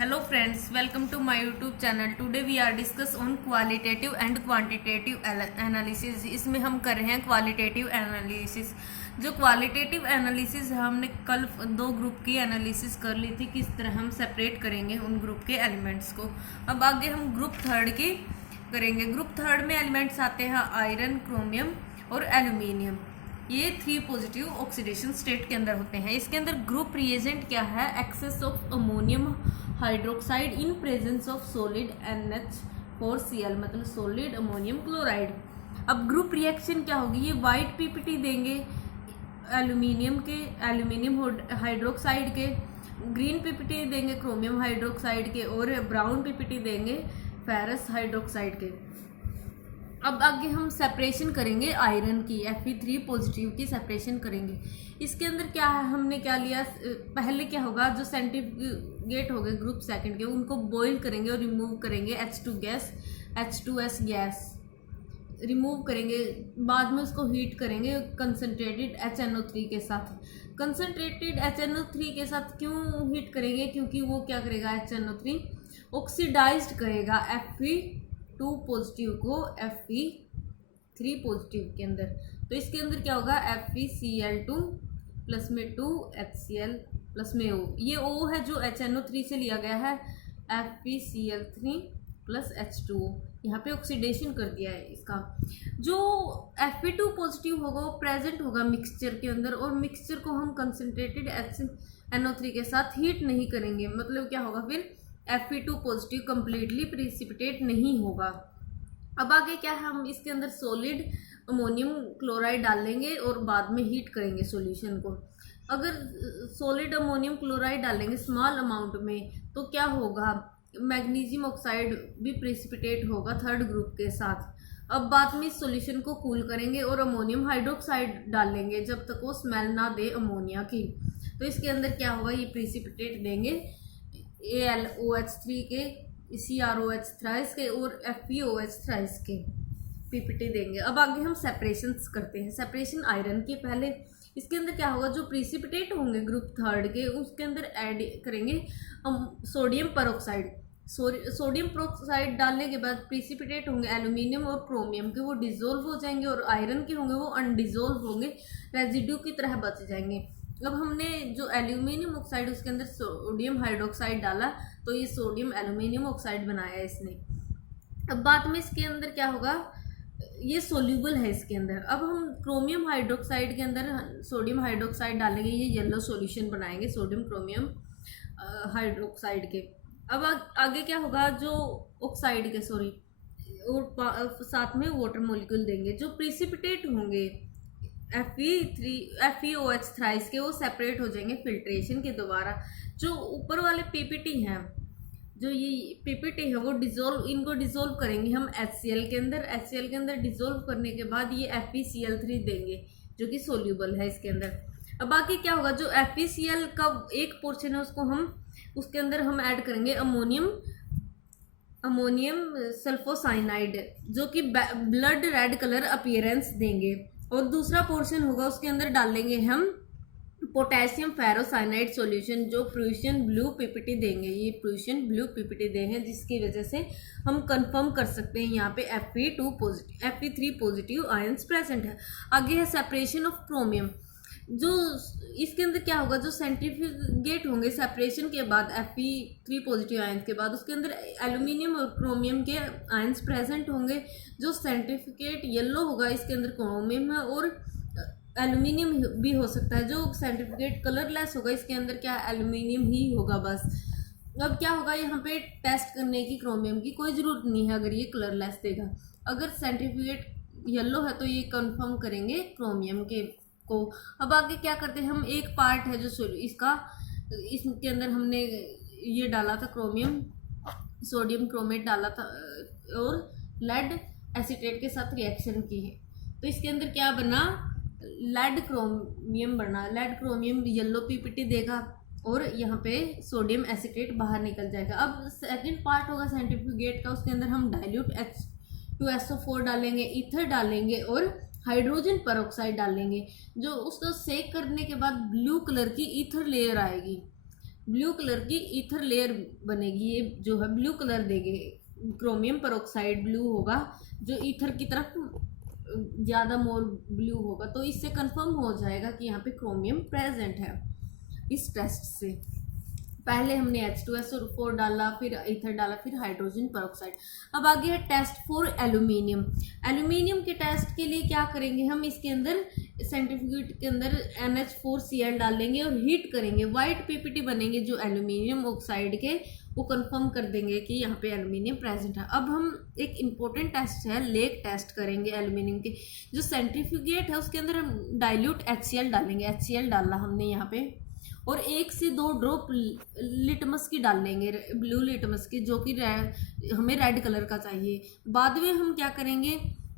Hello friends, welcome to my YouTube channel. Today we are discuss on qualitative and quantitative analysis. इसमें हम कर रहे हैं qualitative analysis. जो qualitative analysis है हमने कल दो ग्रुप की एनालिसिस कर ली थी, किस तरह हम सेपरेट करेंगे उन ग्रुप के एलिमेंट्स को. अब आगे हम ग्रुप थर्ड की करेंगे. ग्रुप थर्ड में एलिमेंट्स आते हैं आयरन, क्रोमियम और एल्यूमिनियम. ये 3 पॉजिटिव ऑक्सीडेशन स्टेट के अंदर होते हैं. इसके अंदर ग्रुप रिएजेंट क्या है? Excess of ammonium hydroxide in presence of solid NH4Cl, मतलब सॉलिड अमोनियम क्लोराइड. अब ग्रुप रिएक्शन क्या होगी? ये वाइट पीपीटी देंगे एल्यूमिनियम हाइड्रोक्साइड के, ग्रीन पीपीटी देंगे क्रोमियम हाइड्रोक्साइड के, और ब्राउन पीपीटी देंगे फेरस हाइड्रोक्साइड के. अब आगे हम सेपरेशन करेंगे आयरन की, Fe3 पॉजिटिव की सेपरेशन करेंगे. इसके अंदर क्या है, हमने क्या लिया, पहले क्या होगा, जो सेंट्रीफ्यूगेट हो गए ग्रुप सेकंड के, उनको बॉईल करेंगे और रिमूव करेंगे. H2 gas, H2S gas remove करेंगे. बाद में उसको हीट करेंगे कंसनट्रेटेड HNO3 के साथ. कंसनट्रेटेड HNO3 के साथ क्यों हीट करेंगे? क्योंकि वो क्या करेगा, HNO3 ऑक्सीडाइज्ड करेगा Fe2 पॉजिटिव को Fe3 पॉजिटिव के अंदर. तो इसके अंदर क्या होगा, FeCl2 प्लस में 2HCl प्लस में O. ये O है जो HNO3 से लिया गया है, FeCl3 प्लस H2O. यहाँ पे ऑक्सीडेशन कर दिया है इसका. जो Fe2 पॉजिटिव होगा वो प्रेजेंट होगा मिक्सचर के अंदर, और मिक्सचर को हम कंसनट्रेटेड HNO3 के साथ हीट नहीं करेंगे. मतलब क्या होगा फिर, Fe2 पॉजिटिव कंप्लीटली प्रिसिपिटेट नहीं होगा. अब आगे क्या है, हम इसके अंदर सॉलिड अमोनियम क्लोराइड डालेंगे और बाद में हीट करेंगे सॉल्यूशन को. अगर सॉलिड अमोनियम क्लोराइड डालेंगे स्मॉल अमाउंट में तो क्या होगा, मैग्नीशियम ऑक्साइड भी प्रिसिपिटेट होगा थर्ड ग्रुप के साथ. अब बाद में इस सॉल्यूशन को कूल करेंगे और अमोनियम हाइड्रोक्साइड डालेंगे जब तक वो स्मेल ना दे अमोनिया की. तो इसके अंदर क्या होगा, ये प्रिसिपिटेट देंगे AlOH3 के, CrOH थ्राइस के और FeOH थ्राइस के पीपीटी देंगे. अब आगे हम सेपरेशन करते हैं. सेपरेशन आयरन के पहले इसके अंदर क्या होगा, जो प्रिसिपिटेट होंगे ग्रुप थर्ड के उसके अंदर ऐड करेंगे हम सोडियम पेरोक्साइड. सोडियम पेरोक्साइड डालने के बाद प्रिसिपिटेट होंगे एल्यूमिनियम और क्रोमियम के, वो डिजोल्व हो जाएंगे, और आयरन के होंगे वो अनडिजोल्व होंगे, रेजिड्यू की तरह बच जाएंगे. अब हमने जो एल्यूमिनियम ऑक्साइड उसके अंदर सोडियम हाइड्रोक्साइड डाला तो ये सोडियम एल्यूमिनियम ऑक्साइड बनाया इसने. अब बाद में इसके अंदर क्या होगा, ये सोल्यूबल है इसके अंदर. अब हम क्रोमियम हाइड्रोक्साइड के अंदर सोडियम हाइड्रोक्साइड डालेंगे, ये येलो सॉल्यूशन बनाएंगे सोडियम क्रोमियम हाइड्रोक्साइड के. अब आगे क्या होगा, जो ऑक्साइड के और साथ में वाटर मॉलिक्यूल देंगे. जो प्रिसिपिटेट होंगे FeOH थ्राइस के, वो सेपरेट हो जाएंगे फिल्ट्रेशन के द्वारा. जो ऊपर वाले पीपीटी हैं, जो ये पीपीटी है वो इनको डिजोल्व करेंगे हम HCl के अंदर. HCl के अंदर डिजोल्व करने के बाद ये FeCl3 देंगे जो कि सोल्यूबल है इसके अंदर. अब बाकी क्या होगा, जो FeCl का एक पोर्शन है उसके अंदर हम ऐड करेंगे अमोनियम सल्फोसाइनाइड, जो कि ब्लड रेड कलर अपीयरेंस देंगे. और दूसरा पोर्शन होगा उसके अंदर डालेंगे हम पोटेशियम फेरोसाइनाइड सॉल्यूशन, जो प्रूशियन ब्लू पीपीटी देंगे. ये प्रूशियन ब्लू पीपीटी देंगे जिसकी वजह से हम कंफर्म कर सकते हैं यहाँ पे Fe3 पॉजिटिव आयंस प्रेजेंट है. आगे है सेपरेशन ऑफ क्रोमियम. जो इसके अंदर क्या होगा, जो सेंट्रीफ्यूगेट होंगे सेपरेशन के बाद Fe3 पॉजिटिव आयंस के बाद, उसके अंदर एल्यूमिनियम और क्रोमियम के आयंस प्रेजेंट होंगे. जो सेंट्रीफ्यूगेट येलो होगा इसके अंदर क्रोमियम है, और एल्यूमिनियम भी हो सकता है. जो सेंट्रीफ्यूगेट कलरलेस होगा इसके अंदर क्या एल्यूमिनियम ही होगा बस. अब क्या होगा, यहाँ पे टेस्ट करने की क्रोमियम की कोई ज़रूरत नहीं है अगर ये कलरलेस देगा. अगर सेंट्रीफ्यूगेट येलो है तो ये कंफर्म करेंगे क्रोमियम के को. अब आगे क्या करते हैं, हम एक पार्ट है जो इसके अंदर हमने ये डाला था क्रोमियम, सोडियम क्रोमेट डाला था और लेड एसीटेट के साथ रिएक्शन की है. तो इसके अंदर क्या बना, लेड क्रोमियम बना. लेड क्रोमियम येलो पीपीटी देगा और यहाँ पे सोडियम एसीटेट बाहर निकल जाएगा. अब सेकंड पार्ट होगा सेंट्रीफ्यूगेट का, उसके अंदर हम डाइल्यूट H2SO4 डालेंगे, ईथर डालेंगे और हाइड्रोजन पेरोक्साइड डालेंगे. जो उसको सेक करने के बाद ब्लू कलर की ईथर लेयर आएगी. ब्लू कलर की ईथर लेयर बनेगी, ये जो है ब्लू कलर देंगे, क्रोमियम पेरोक्साइड ब्लू होगा, जो ईथर की तरफ ज़्यादा मोर ब्लू होगा, तो इससे कंफर्म हो जाएगा कि यहाँ पे क्रोमियम प्रेजेंट है। इस टेस्ट से पहले हमने H2SO4 डाला, फिर ईथर डाला, फिर हाइड्रोजन पेरोक्साइड। अब आगे है टेस्ट फॉर एल्यूमिनियम। एल्यूमिनियम के टेस्ट के लिए क्या करेंगे हम, इसके अंदर सेंट्रीफ्यूगेट के अंदर NH4Cl डालेंगे और हीट करेंगे, वाइट पीपीटी बनेंगे जो एल्यूमिनियम ऑक्साइड के, वो कंफर्म कर देंगे कि यहाँ पे एल्यूमिनियम प्रेजेंट है। अब हम एक इम्पोर्टेंट टेस्ट है लेक टेस्ट करेंगे एल्यूमिनियम के। जो सेंट्रीफ्यूगेट है उसके अंदर हम डाइल्यूट HCl डालेंगे, HCl डाला हमने यहाँ पे, और 1 से 2 ड्रॉप लिटमस की डाल लेंगे, ब्लू लिटमस की, जो कि हमें रेड कलर का चाहिए। बाद में हम क्या करेंगे,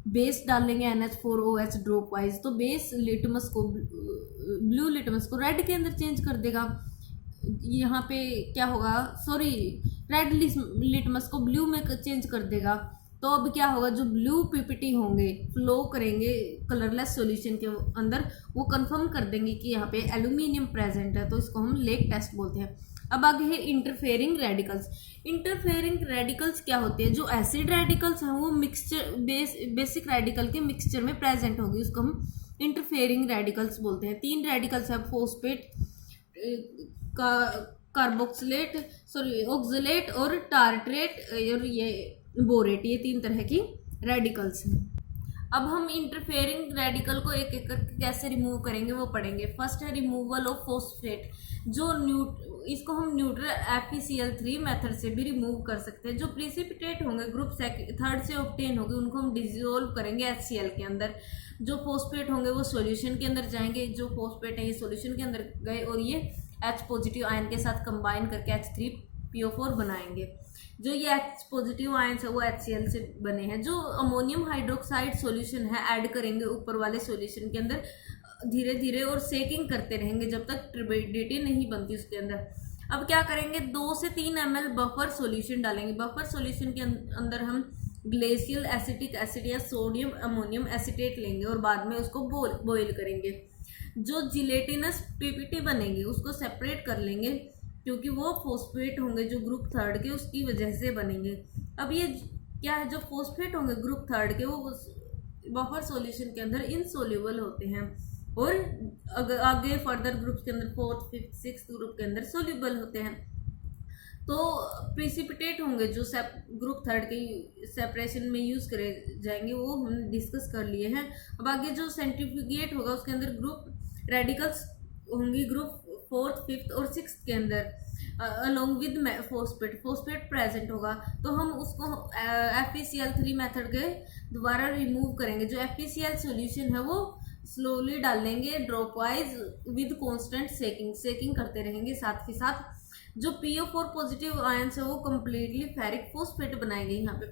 बेस डाल लेंगे NH4OH ड्रॉप वाइज, तो बेस लिटमस को, ब्लू लिटमस को रेड के अंदर चेंज कर देगा। यहाँ पे क्या होगा, सॉरी, रेड लिटमस को ब्लू में चेंज कर देगा। तो अब क्या होगा, जो ब्लू पीपीटी होंगे फ्लो करेंगे कलरलेस सॉल्यूशन के अंदर, वो कंफर्म कर देंगे कि यहाँ पे एल्यूमिनियम प्रेजेंट है, तो इसको हम लेक टेस्ट बोलते हैं। अब आगे है इंटरफेयरिंग रेडिकल्स। इंटरफेयरिंग रेडिकल्स क्या होते हैं, जो एसिड रेडिकल्स हैं वो मिक्सचर बेसिक रेडिकल के मिक्सचर में प्रेजेंट होगी, उसको हम इंटरफेयरिंग रेडिकल्स बोलते हैं। 3 रेडिकल्स है, फॉस्फेट, कार्बोक्सिलेट, सॉरी ऑक्सलेट और टार्ट्रेट और ये बोरेट, ये 3 तरह की रेडिकल्स हैं। अब हम इंटरफेयरिंग रेडिकल को एक एक करके कैसे रिमूव करेंगे वो पढ़ेंगे। फर्स्ट है रिमूवल ऑफ फॉस्फेट, जो इसको हम न्यूट्रल FeCl3 मेथड से भी रिमूव कर सकते हैं। जो प्रिसिपिटेट होंगे ग्रुप 3rd से ऑब्टेन होंगे, उनको हम डिसॉल्व करेंगे HCl के अंदर। जो फॉस्फेट होंगे वो सॉल्यूशन के अंदर जाएंगे, जो फॉस्फेट है ये सॉल्यूशन के अंदर गए और ये H पॉजिटिव आयन के साथ कंबाइन करके H3PO4 बनाएंगे। जो ये H पॉजिटिव आयंस है वो HCl से बने हैं। जो अमोनियम हाइड्रोक्साइड सॉल्यूशन है ऐड करेंगे ऊपर वाले सॉल्यूशन के अंदर धीरे धीरे, और सेकिंग करते रहेंगे जब तक ट्रिबिडिटी नहीं बनती उसके अंदर। अब क्या करेंगे, 2 से 3 ml बफर सॉल्यूशन डालेंगे। बफर सॉल्यूशन के अंदर हम ग्लेशियल एसिटिक एसिड या सोडियम अमोनियम एसिटेट लेंगे और बाद में उसको बॉईल करेंगे। जो जिलेटिनस पीपीटी बनेगी उसको सेपरेट कर लेंगे, क्योंकि वो फॉस्फेट होंगे जो ग्रुप 3rd के, उसकी वजह से बनेंगे। अब ये क्या है, जो फॉस्फेट होंगे ग्रुप 3rd के, वो बफर सॉल्यूशन के अंदर इनसोल्यूबल होते हैं, और अगर आगे फर्दर ग्रुप्स के अंदर 4th 5th 6th ग्रुप के अंदर सोल्यूबल होते हैं। तो प्रिसिपिटेट होंगे जो ग्रुप 3rd के सेपरेशन में यूज करे जाएंगे, वो हम डिस्कस कर लिए हैं। अब आगे जो सेंट्रीफ्यूगेट होगा उसके अंदर ग्रुप रेडिकल्स होंगी ग्रुप 4th 5th और 6th के अंदर, अलोंग विद फॉस्फेट प्रेजेंट होगा, तो हम उसको FeCl3 मेथड के द्वारा रिमूव करेंगे। जो FeCl सॉल्यूशन है वो स्लोली डाल लेंगे ड्रॉप वाइज विद कॉन्स्टेंट सेकिंग करते रहेंगे। साथ ही साथ जो PO4 पॉजिटिव आयंस है वो कम्प्लीटली फेरिक फॉस्फेट बनाएंगे। यहाँ पे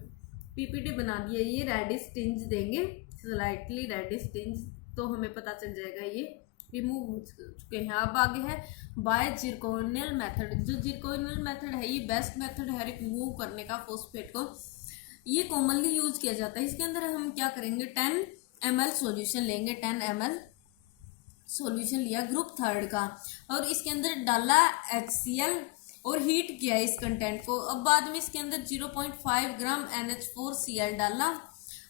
पीपीटी बना दिया, ये रेडिश टिंज देंगे, स्लाइटली रेडिश टिंज, तो हमें पता चल जाएगा ये रिमूव हो चुके हैं। अब आगे है बाय जिरकोनियल मेथड। जो जिरकोनियल मेथड है ये बेस्ट मेथड है रिमूव करने का फॉस्फेट को, ये कॉमनली यूज किया जाता है। इसके अंदर हम क्या करेंगे, 10 ml सॉल्यूशन लेंगे, 10 ml सॉल्यूशन लिया ग्रुप 3rd का, और इसके अंदर डाला HCl और हीट किया इस कंटेंट को। अब बाद में इसके अंदर 0.5 ग्राम NH4Cl डाला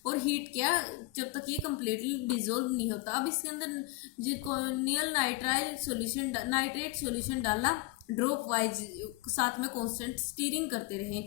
और हीट किया जब तक ये कम्प्लीटली डिजोल्व नहीं होता। अब इसके अंदर जिरकोनियल नाइट्रेट सॉल्यूशन डाला ड्रॉप वाइज, साथ में कांस्टेंट स्टीरिंग करते रहे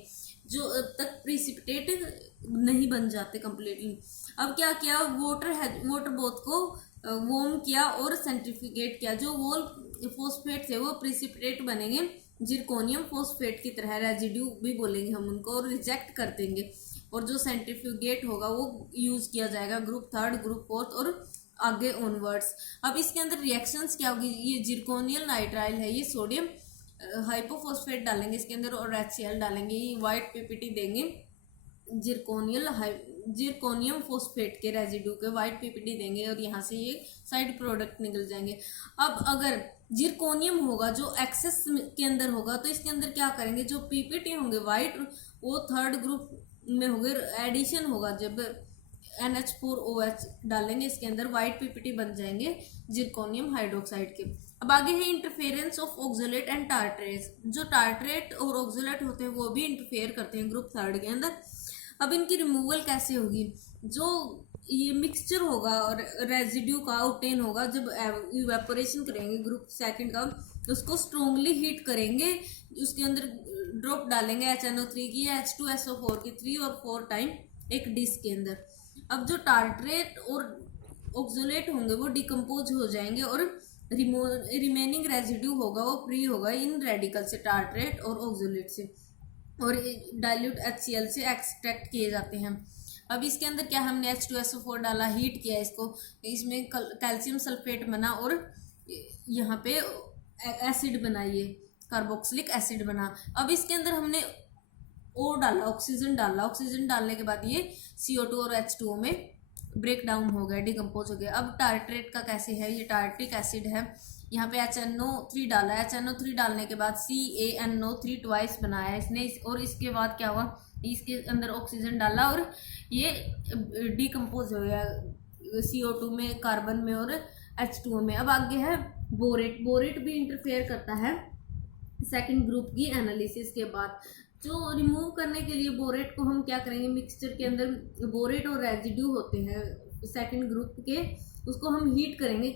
जो तक प्रिसिपिटेट नहीं बन जाते कम्प्लीटली। अब क्या किया, वाटर बोथ को वार्म किया और सेंट्रीफ्यूगेट किया। जो वोल फॉस्फेट थे वो प्रिसिपिटेट बनेंगे जिरकोनियम फॉस्फेट की तरह, रेजिड्यू भी बोलेंगे हम उनको, और रिजेक्ट कर देंगे। और जो सेंट्रीफ्यूगेट होगा वो यूज किया जाएगा ग्रुप 3rd ग्रुप 4th और आगे ऑनवर्ड्स। अब इसके अंदर रिएक्शंस क्या होगी, ये जिरकोनियल नाइट्राइल है, ये सोडियम हाइपोफॉस्फेट डालेंगे इसके अंदर और HCl डालेंगे, ये वाइट पीपीटी देंगे। जिरकोनियम फॉस्फेट के रेजिड्यू के वाइट पीपीटी देंगे और यहाँ से ये साइड प्रोडक्ट निकल जाएंगे। अब अगर जिरकोनियम होगा जो एक्सेस के अंदर होगा, तो इसके अंदर क्या करेंगे, जो पीपीटी होंगे वाइट वो 3rd ग्रुप में होंगे, एडिशन होगा जब NH4OH डालेंगे इसके अंदर, वाइट पीपीटी बन जाएंगे जिरकोनियम हाइड्रोक्साइड के। अब आगे है इंटरफेरेंस ऑफ ऑक्सलेट एंड टार्ट्रेट्स। जो टार्ट्रेट और ऑक्सलेट होते हैं वो भी इंटरफेयर करते हैं ग्रुप थर्ड के अंदर। अब इनकी रिमूवल कैसे होगी? जो ये मिक्सचर होगा और रेजिड्यू का ऑब्टेन होगा, जब इवेपोरेशन करेंगे ग्रुप सेकंड का, उसको स्ट्रोंगली हीट करेंगे, उसके अंदर ड्रॉप डालेंगे HNO3 की या H2SO4 की 3 और 4 टाइम एक डिश के अंदर। अब जो टार्ट्रेट और ऑक्सलेट होंगे वो डिकम्पोज हो जाएंगे और रिमेनिंग रेजिड्यू होगा वो फ्री होगा इन रेडिकल से, टार्ट्रेट और ऑक्सलेट से, और डाइल्यूट HCl से एक्सट्रैक्ट किए जाते हैं। अब इसके अंदर क्या, हमने H2SO4 डाला, हीट किया इसको, इसमें कैल्शियम सल्फेट बना और यहाँ पे एसिड बनाइए, कार्बोक्सिलिक एसिड बना। अब इसके अंदर हमने ओ डाला, ऑक्सीजन डाला, ऑक्सीजन डालने के बाद ये CO2 और H2O में ब्रेक डाउन हो गया, डिकम्पोज हो गया। अब टार्ट्रेट का कैसे है, ये टार्ट्रिक एसिड है, यहाँ पे HNO3 डाला, HNO3 डालने के बाद CaNO3 ट्वाइस बनाया इसने, और इसके बाद क्या हुआ, इसके अंदर ऑक्सीजन डाला और ये डिकम्पोज हो गया CO2 में, कार्बन में और H2O में। अब आगे है बोरेट। बोरेट भी इंटरफेयर करता है सेकंड ग्रुप की एनालिसिस के बाद। जो रिमूव करने के लिए बोरेट को हम क्या करेंगे, मिक्सचर के अंदर बोरेट और रेजिड्यू होते हैं सेकंड ग्रुप के, उसको हम हीट करेंगे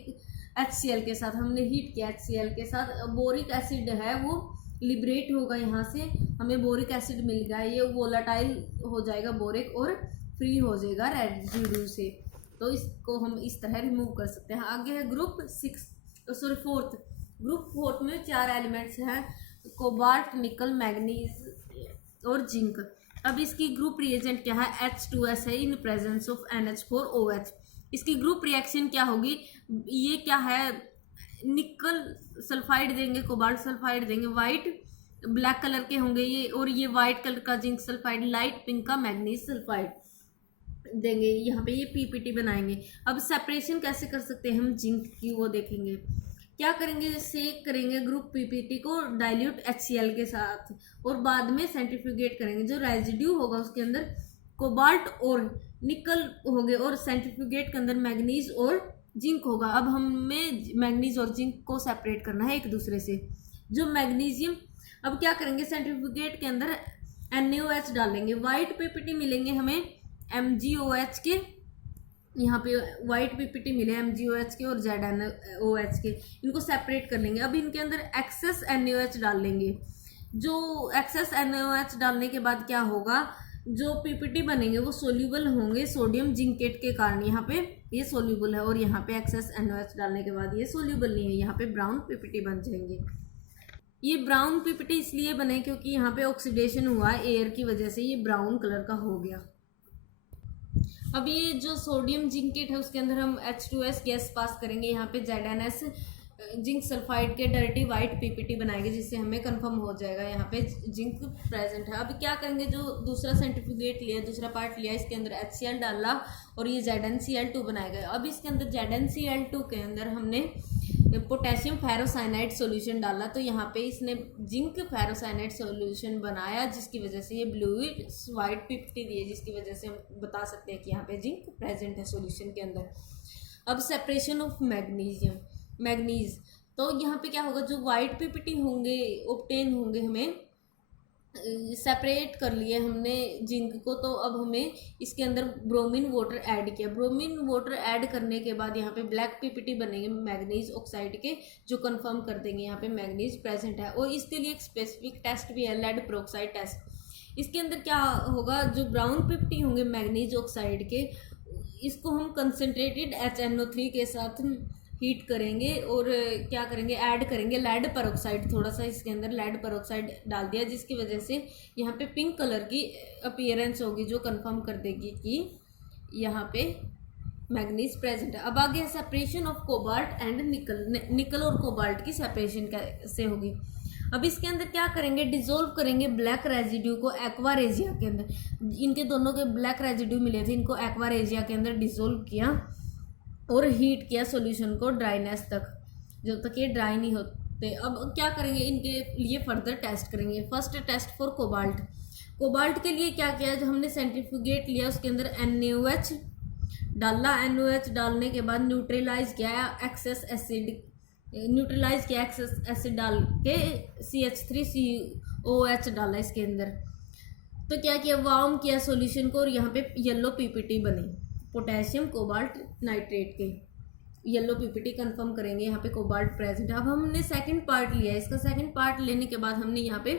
HCl के साथ। हमने हीट किया HCl के साथ, बोरिक एसिड है वो लिबरेट होगा, यहाँ से हमें बोरिक एसिड मिल गया, ये वोलाटाइल हो जाएगा बोरिक और फ्री हो जाएगा रेजिड्यू से। तो इसको हम इस तरह रिमूव कर सकते हैं। आगे है ग्रुप फोर्थ। ग्रुप फोर्थ में 4 एलिमेंट्स हैं, कोबाल्ट, निकल, मैग्नीज और जिंक। अब इसकी ग्रुप रिएजेंट क्या है, H2S है इन प्रेजेंस ऑफ NH4OH। इसकी ग्रुप रिएक्शन क्या होगी, ये क्या है, निकल सल्फाइड देंगे, कोबाल्ट सल्फाइड देंगे, वाइट ब्लैक कलर के होंगे ये, और ये वाइट कलर का जिंक सल्फाइड, लाइट पिंक का मैग्नीज सल्फाइड देंगे, यहाँ पे ये PPT बनाएंगे। अब सेपरेशन कैसे कर सकते हैं हम जिंक की, वो देखेंगे। क्या करेंगे, सेक करेंगे ग्रुप PPT को डाइल्यूट HCl के साथ, और बाद में सेंट्रीफ्यूगेट करेंगे। जो रेजिड्यू होगा उसके अंदर कोबाल्ट और निकल होंगे, और सेंट्रीफ्यूगेट के अंदर मैग्नीज और जिंक होगा। अब हमें मैग्नीज और जिंक को सेपरेट करना है एक दूसरे से। जो मैग्नीशियम, अब क्या करेंगे, सेंट्रीफ्यूगेट के अंदर NaOH डालेंगे, वाइट PPT मिलेंगे हमें MgOH के, यहाँ पे वाइट PPT मिले MgOH के और ZnOH के, इनको सेपरेट कर लेंगे। अब इनके अंदर एक्सेस NaOH डाल लेंगे। जो एक्सेस NaOH डालने के बाद क्या होगा, जो PPT बनेंगे वो सोल्यूबल होंगे सोडियम जिंकेट के कारण, यहाँ पे ये सोल्यूबल है, और यहाँ पे एक्सेस NaOH डालने के बाद ये सोल्यूबल नहीं है, यहाँ पे ब्राउन PPT बन जाएंगे। ये ब्राउन PPT इसलिए बने क्योंकि यहाँ पे ऑक्सीडेशन हुआ एयर की वजह से, ये ब्राउन कलर का हो गया। अब ये जो सोडियम जिंकेट है उसके अंदर हम H2S गैस पास करेंगे, यहाँ पे ZnS जिंक सल्फाइड के डायरेक्टली वाइट PPT बनाएंगे, जिससे हमें कंफर्म हो जाएगा यहाँ पे जिंक प्रेजेंट है। अब क्या करेंगे, जो दूसरा सेंट्रीफ्यूगेट लिया, दूसरा पार्ट लिया, इसके अंदर HCl डाला और ये ZnCl2 बनाएगा। अब इसके अंदर ZnCl2 के अंदर हमने पोटेशियम फेरोसाइनाइड सॉल्यूशन डाला, तो यहाँ पे इसने जिंक फेरोसाइनाइड सॉल्यूशन बनाया, जिसकी वजह से ये ब्लूइड वाइट PPT दी है, जिसकी वजह से हम बता सकते हैं कि यहाँ पे जिंक प्रेजेंट है सॉल्यूशन के अंदर। अब सेपरेशन ऑफ मैग्नीज, तो यहाँ पे क्या होगा, जो वाइट PPT होंगे ऑब्टेन होंगे, हमें सेपरेट कर लिए हमने जिंक को, तो अब हमें इसके अंदर ब्रोमीन वाटर ऐड किया। ब्रोमीन वाटर ऐड करने के बाद यहाँ पे ब्लैक PPT बनेंगे मैग्नीज ऑक्साइड के, जो कंफर्म कर देंगे यहाँ पे मैग्नीज प्रेजेंट है। और इसके लिए एक स्पेसिफिक टेस्ट भी है, लेड पेरोक्साइड टेस्ट। इसके अंदर क्या होगा, जो ब्राउन PPT होंगे मैग्नीज ऑक्साइड के, इसको हम कंसनट्रेटेड HNO3 के साथ हीट करेंगे और क्या करेंगे, ऐड करेंगे लेड पेरोक्साइड, थोड़ा सा इसके अंदर लेड पेरोक्साइड डाल दिया, जिसकी वजह से यहाँ पे पिंक कलर की अपीयरेंस होगी, जो कंफर्म कर देगी कि यहाँ पे मैग्नीज प्रेजेंट है। अब आगे सेपरेशन ऑफ कोबाल्ट एंड निकल और कोबाल्ट की सेपरेशन कैसे होगी। अब इसके अंदर क्या करेंगे, डिसोल्व करेंगे ब्लैक रेजिड्यू को एक्वा रेजिया के अंदर। इनके दोनों के ब्लैक रेजिड्यू मिले थे, इनको एक्वा रेजिया के अंदर डिसोल्व किया और हीट किया सॉल्यूशन को ड्राइनेस तक, जब तक ये ड्राई नहीं होते। अब क्या करेंगे, इनके लिए फर्दर टेस्ट करेंगे। First test for cobalt. Cobalt के लिए क्या किया, जो हमने सेंट्रीफ्यूगेट लिया उसके अंदर NaOH डाला, NaOH डालने के बाद न्यूट्रलाइज किया एक्सेस एसिड न्यूट्रलाइज किया एसिड डाल के CH3COH डाला इसके अंदर। तो क्या किया, वार्म किया सॉल्यूशन को और यहाँ पे येलो पीपीटी बनी पोटेशियम कोबाल्ट नाइट्रेट के। येलो पीपीटी कंफर्म करेंगे, यहाँ पे कोबाल्ट प्रेजेंट है। अब हमने सेकंड पार्ट लिया, इसका सेकंड पार्ट लेने के बाद हमने यहाँ पे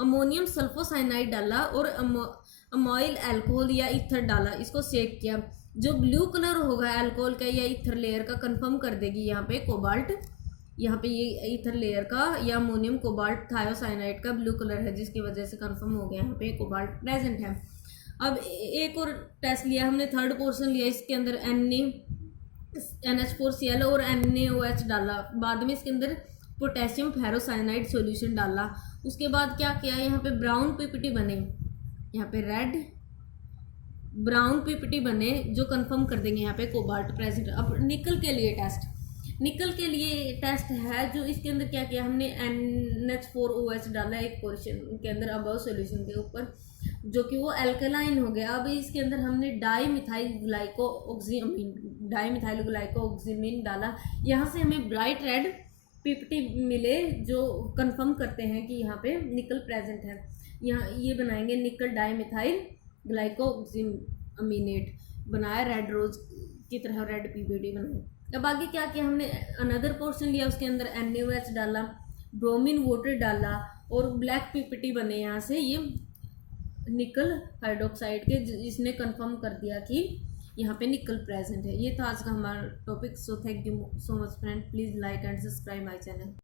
अमोनियम सल्फोसाइनाइड डाला और अमोइल अल्कोहल या ईथर डाला, इसको शेक किया। जो ब्लू कलर होगा अल्कोहल का या ईथर लेयर का कंफर्म कर देगी यहाँ पे कोबाल्ट, यहाँ पे ये ईथर लेयर का या अमोनियम कोबाल्ट थायोसाइनाइड का ब्लू कलर है, जिसकी वजह से कंफर्म हो गया यहाँ पे कोबाल्ट प्रेजेंट है। अब एक और टेस्ट लिया हमने, थर्ड पोर्शन लिया, इसके अंदर NH4Cl और NaOH डाला, बाद में इसके अंदर पोटेशियम फेरोसाइनाइड सॉल्यूशन डाला। उसके बाद क्या किया, यहाँ पे ब्राउन पीपीटी बने, यहाँ पे रेड ब्राउन पीपीटी बने जो कंफर्म कर देंगे यहाँ पे कोबाल्ट प्रेजेंट। अब निकल के लिए टेस्ट, निकल के लिए टेस्ट है जो इसके अंदर क्या किया हमने, NH4OH डाला एक पोर्शन के अंदर अबव सॉल्यूशन के ऊपर, जो कि वो अल्कलाइन हो गया। अब इसके अंदर हमने डाईमिथाइल ग्लाइकोऑक्सीमीन डाला, यहाँ से हमें ब्राइट रेड पीपीटी मिले जो कंफर्म करते हैं कि यहाँ पे निकल प्रेजेंट है। यहाँ ये बनाएंगे निकल डाईमिथाइल ग्लाइकोऑक्सीमीनेट बनाया, रेड रोज की तरह रेड पीपीटी बनाई। अब आगे क्या किया हमने, अनदर पोर्शन लिया, उसके अंदर NaOH डाला, ब्रोमीन वाटर डाला और ब्लैक पीपीटी बने यहाँ से ये निकल हाइड्रोक्साइड के, जिसने कंफर्म कर दिया कि यहाँ पे निकल प्रेजेंट है। ये था आज का हमारा topic. So thank you so much friend, please like and subscribe my channel.